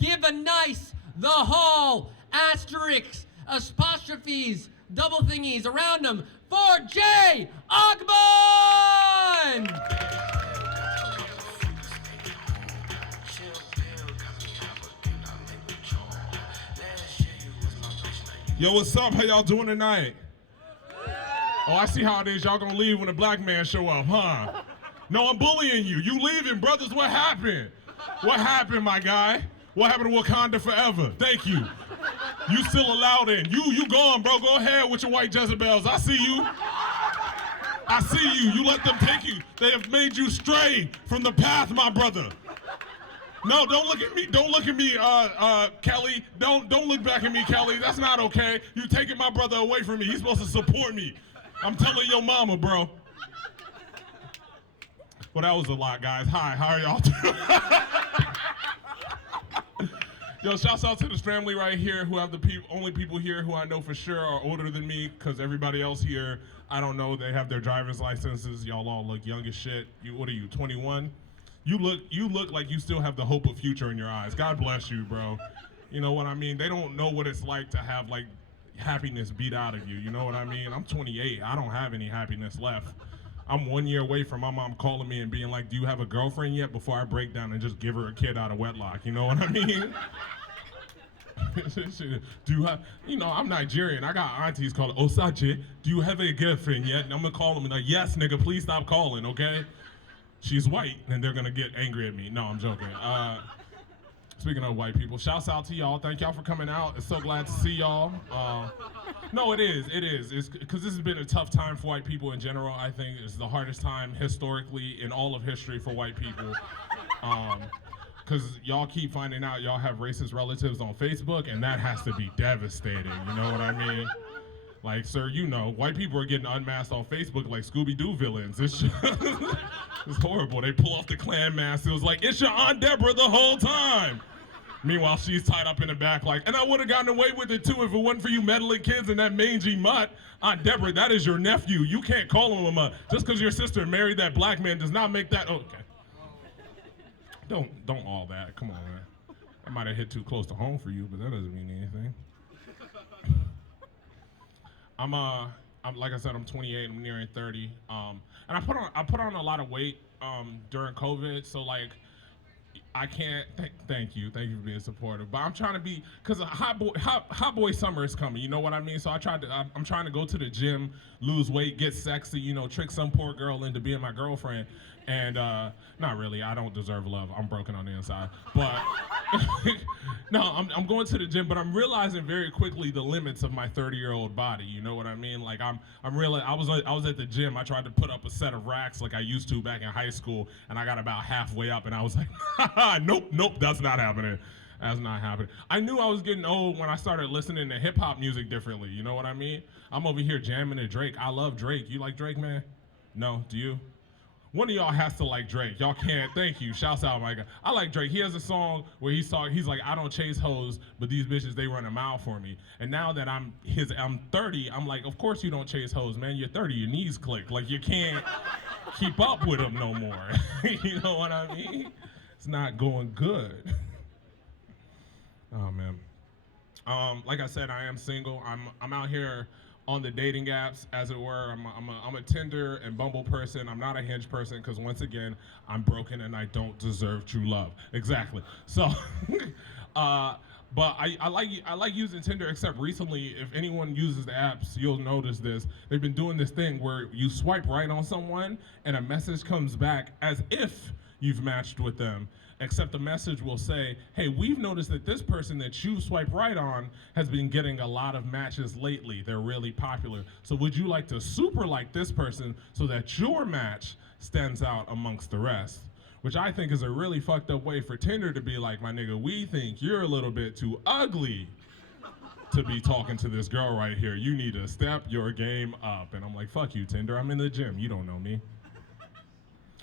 Give a nice, the hall, asterisks, apostrophes, double thingies around them for Jay Agbon! Yo, what's up? How y'all doing tonight? Oh, I see how it is. Y'all gonna leave when a black man show up, huh? No, I'm bullying you. You leaving, brothers. What happened? What happened, my guy? What happened to Wakanda forever? Thank you. You still allowed in. You gone, bro. Go ahead with your white Jezebels. I see you. I see you. You let them take you. They have made you stray from the path, my brother. No, don't look at me. Don't look at me, Kelly. Don't look back at me, Kelly. That's not okay. You taking my brother away from me. He's supposed to support me. I'm telling your mama, bro. Well, that was a lot, guys. Hi, how are y'all doing? Yo, shouts out to this family right here who have the only people here who I know for sure are older than me, because everybody else here, I don't know, they have their driver's licenses. Y'all all look young as shit. What are you, 21? You look like you still have the hope of future in your eyes. God bless you, bro. You know what I mean? They don't know what it's like to have like happiness beat out of you. You know what I mean? I'm 28. I don't have any happiness left. I'm 1 year away from my mom calling me and being like, "Do you have a girlfriend yet?" before I break down and just give her a kid out of wedlock. You know what I mean? Do you have, I'm Nigerian. I got aunties called Osache. Do you have a girlfriend yet? And I'm gonna call them and like, "Yes, nigga, please stop calling, okay?" She's white, and they're gonna get angry at me. No, I'm joking. Speaking of white people, shouts out to y'all. Thank y'all for coming out. It's so glad to see y'all. No, it is. It's because this has been a tough time for white people in general. I think it's the hardest time historically in all of history for white people. Because y'all keep finding out y'all have racist relatives on Facebook, and that has to be devastating. You know what I mean? Like, sir, white people are getting unmasked on Facebook like Scooby-Doo villains. It's it's horrible. They pull off the Klan mask. It was like, "It's your Aunt Deborah the whole time." Meanwhile, she's tied up in the back like, "And I would have gotten away with it too if it wasn't for you meddling kids and that mangy mutt. Aunt Deborah, that is your nephew. You can't call him a mutt. Just because your sister married that black man does not make that." Okay. Don't all that. Come on, man. I might have hit too close to home for you, but that doesn't mean anything. I'm like I said, I'm 28. I'm nearing 30. And I put on a lot of weight during COVID. So like, I can't. Thank you for being supportive. But I'm trying to be, because hot boy summer is coming. You know what I mean? So I'm trying to go to the gym, lose weight, get sexy. Trick some poor girl into being my girlfriend. And not really. I don't deserve love. I'm broken on the inside. But no, I'm going to the gym, but I'm realizing very quickly the limits of my 30-year-old body. You know what I mean? Like I was at the gym. I tried to put up a set of racks like I used to back in high school, and I got about halfway up, and I was like, nope, that's not happening. That's not happening. I knew I was getting old when I started listening to hip hop music differently. You know what I mean? I'm over here jamming to Drake. I love Drake. You like Drake, man? No? Do you? One of y'all has to like Drake. Y'all can't. Thank you. Shouts out, my guy. I like Drake. He has a song where he's like, "I don't chase hoes, but these bitches, they run a mile for me." And now that I'm 30, I'm like, of course you don't chase hoes, man. You're 30, your knees click. Like, you can't keep up with them no more. You know what I mean? It's not going good. Oh, man. Like I said, I am single. I'm out here on the dating apps, as it were. I'm a Tinder and Bumble person. I'm not a Hinge person because, once again, I'm broken and I don't deserve true love. Exactly. So, but I like using Tinder, except recently, if anyone uses the apps, you'll notice this. They've been doing this thing where you swipe right on someone and a message comes back as if you've matched with them. Except the message will say, "Hey, we've noticed that this person that you swipe right on has been getting a lot of matches lately. They're really popular. So would you like to super like this person so that your match stands out amongst the rest?" Which I think is a really fucked up way for Tinder to be like, "My nigga, we think you're a little bit too ugly to be talking to this girl right here. You need to step your game up." And I'm like, fuck you, Tinder. I'm in the gym. You don't know me.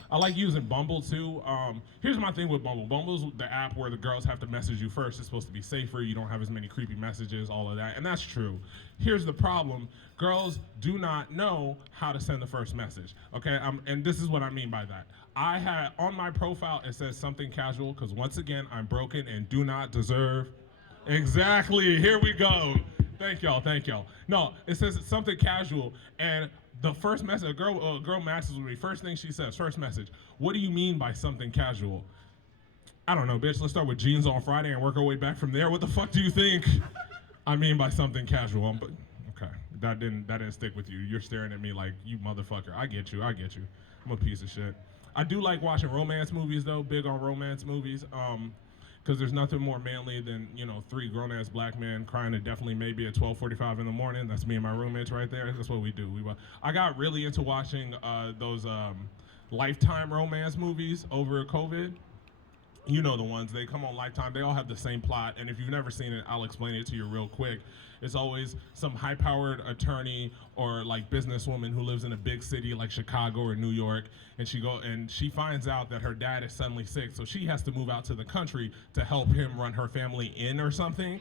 I like using Bumble too. Here's my thing with Bumble. Bumble's the app where the girls have to message you first. It's supposed to be safer. You don't have as many creepy messages, all of that, and that's true. Here's the problem: girls do not know how to send the first message. Okay, and this is what I mean by that. I had on my profile it says something casual because once again I'm broken and do not deserve. Exactly. Here we go. Thank y'all. Thank y'all. No, it says it's something casual, and the first message, a girl matches with me. First thing she says, first message. What do you mean by something casual? I don't know, bitch. Let's start with jeans on Friday and work our way back from there. What the fuck do you think I mean by something casual? Okay, that didn't stick with you. You're staring at me like you motherfucker. I get you. I'm a piece of shit. I do like watching romance movies though. Big on romance movies. Because there's nothing more manly than, three grown-ass black men crying to definitely maybe at 12:45 in the morning. That's me and my roommates right there. That's what we do. I got really into watching those Lifetime romance movies over COVID. You know the ones, they come on Lifetime, they all have the same plot, and if you've never seen it, I'll explain it to you real quick. It's always some high-powered attorney or like businesswoman who lives in a big city like Chicago or New York, and she finds out that her dad is suddenly sick, so she has to move out to the country to help him run her family inn or something.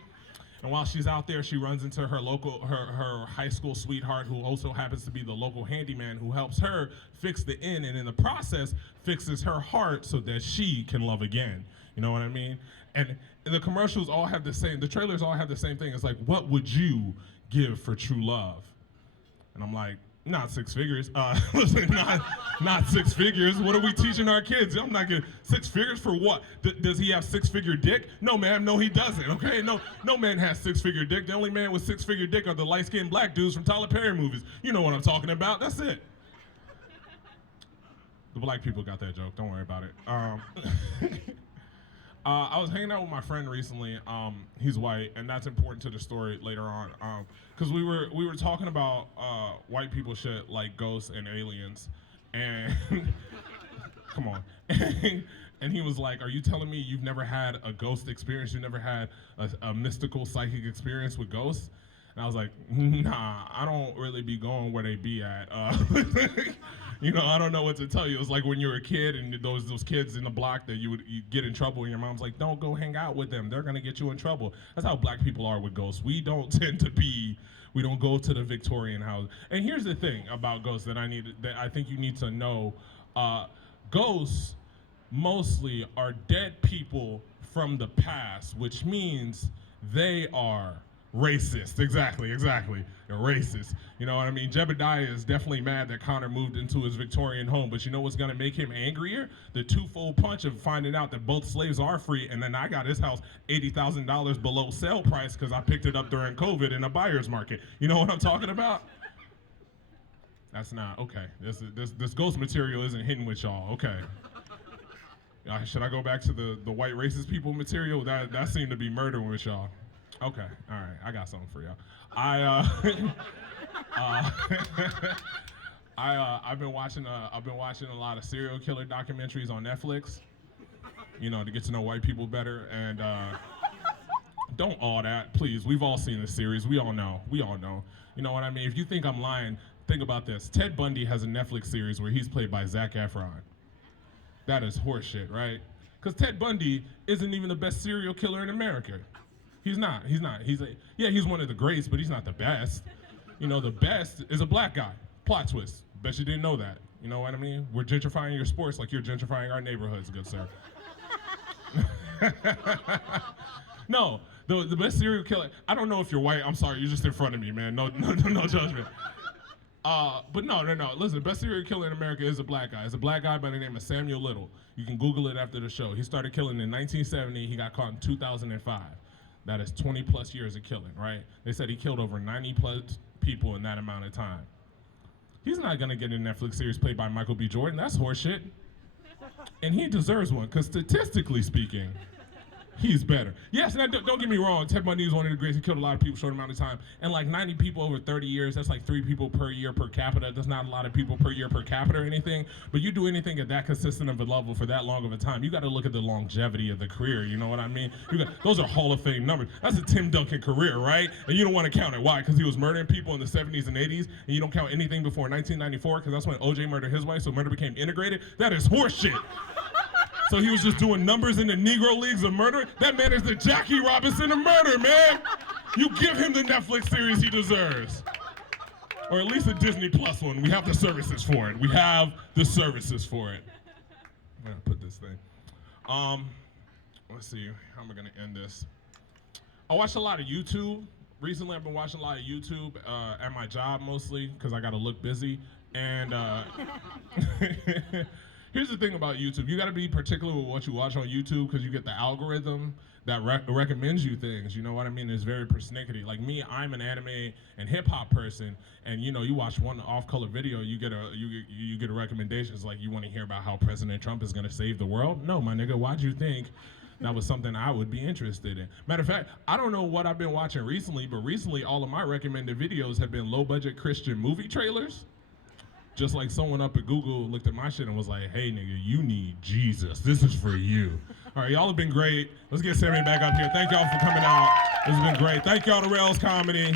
And while she's out there, she runs into her high school sweetheart, who also happens to be the local handyman, who helps her fix the inn, and in the process fixes her heart so that she can love again. You know what I mean? And the commercials all have the trailers all have the same thing. It's like, what would you give for true love? And I'm like, not six figures. Listen, not six figures. What are we teaching our kids? I'm not getting 6 figures for what? Does he have 6-figure dick? No, ma'am. No, he doesn't. Okay, no man has 6-figure dick. The only man with 6-figure dick are the light-skinned black dudes from Tyler Perry movies. You know what I'm talking about. That's it. The black people got that joke. Don't worry about it. I was hanging out with my friend recently. He's white, and that's important to the story later on. Because we were talking about white people shit like ghosts and aliens, and come on. And he was like, "Are you telling me you've never had a ghost experience? You never had a mystical psychic experience with ghosts?" And I was like, "Nah, I don't really be going where they be at." I don't know what to tell you. It was like when you were a kid and those kids in the block that you get in trouble and your mom's like, "Don't go hang out with them. They're gonna get you in trouble." That's how black people are with ghosts. We don't go to the Victorian house. And here's the thing about ghosts that I think you need to know. Ghosts mostly are dead people from the past, which means they are racist. Exactly. They're racist. You know what I mean? Jebediah is definitely mad that Connor moved into his Victorian home, but you know what's gonna make him angrier? The twofold punch of finding out that both slaves are free, and then I got his house $80,000 below sale price because I picked it up during COVID in a buyer's market. You know what I'm talking about? That's not okay. This ghost material isn't hitting with y'all. Okay. Should I go back to the white racist people material? That seemed to be murdering with y'all. Okay, all right, I got something for y'all. I've been watching a lot of serial killer documentaries on Netflix, to get to know white people better. And don't all that, please. We've all seen this series. We all know. You know what I mean? If you think I'm lying, think about this. Ted Bundy has a Netflix series where he's played by Zac Efron. That is horseshit, right? Because Ted Bundy isn't even the best serial killer in America. He's not. He's one of the greats, but he's not the best. The best is a black guy. Plot twist. Bet you didn't know that. You know what I mean? We're gentrifying your sports like you're gentrifying our neighborhoods, good sir. No, the best serial killer. I don't know if you're white. I'm sorry, you're just in front of me, man. No judgment. But no. Listen, the best serial killer in America is a black guy. It's a black guy by the name of Samuel Little. You can Google it after the show. He started killing in 1970. He got caught in 2005. That is 20 plus years of killing, right? They said he killed over 90 plus people in that amount of time. He's not gonna get a Netflix series played by Michael B. Jordan. That's horseshit. And he deserves one, because statistically speaking, He's better. Yes, and don't get me wrong. Ted Bundy was one of the greatest. He killed a lot of people short amount of time. And like 90 people over 30 years, that's like 3 people per year per capita. That's not a lot of people per year per capita or anything. But you do anything at that consistent of a level for that long of a time, you got to look at the longevity of the career. You know what I mean? Those are Hall of Fame numbers. That's a Tim Duncan career, right? And you don't want to count it. Why? Because he was murdering people in the 70s and 80s, and you don't count anything before 1994 because that's when OJ murdered his wife, so murder became integrated. That is horseshit. So he was just doing numbers in the Negro Leagues of murder? That man is the Jackie Robinson of murder, man! You give him the Netflix series he deserves. Or at least a Disney Plus one. We have the services for it. We have the services for it. I'm gonna put this thing. Let's see, how am I gonna end this? I watched a lot of YouTube. Recently I've been watching a lot of YouTube at my job mostly, because I gotta look busy. And here's the thing about YouTube. You got to be particular with what you watch on YouTube because you get the algorithm that recommends you things. You know what I mean? It's very persnickety. Like me, I'm an anime and hip hop person, and you know, you watch one off-color video, you get a recommendation. It's like you want to hear about how President Trump is going to save the world. No, my nigga, why'd you think that was something I would be interested in? Matter of fact, I don't know what I've been watching recently, but recently all of my recommended videos have been low-budget Christian movie trailers. Just like someone up at Google looked at my shit and was like, hey, nigga, you need Jesus. This is for you. All right, y'all have been great. Let's get Sammy back up here. Thank y'all for coming out. This has been great. Thank y'all to Rails Comedy.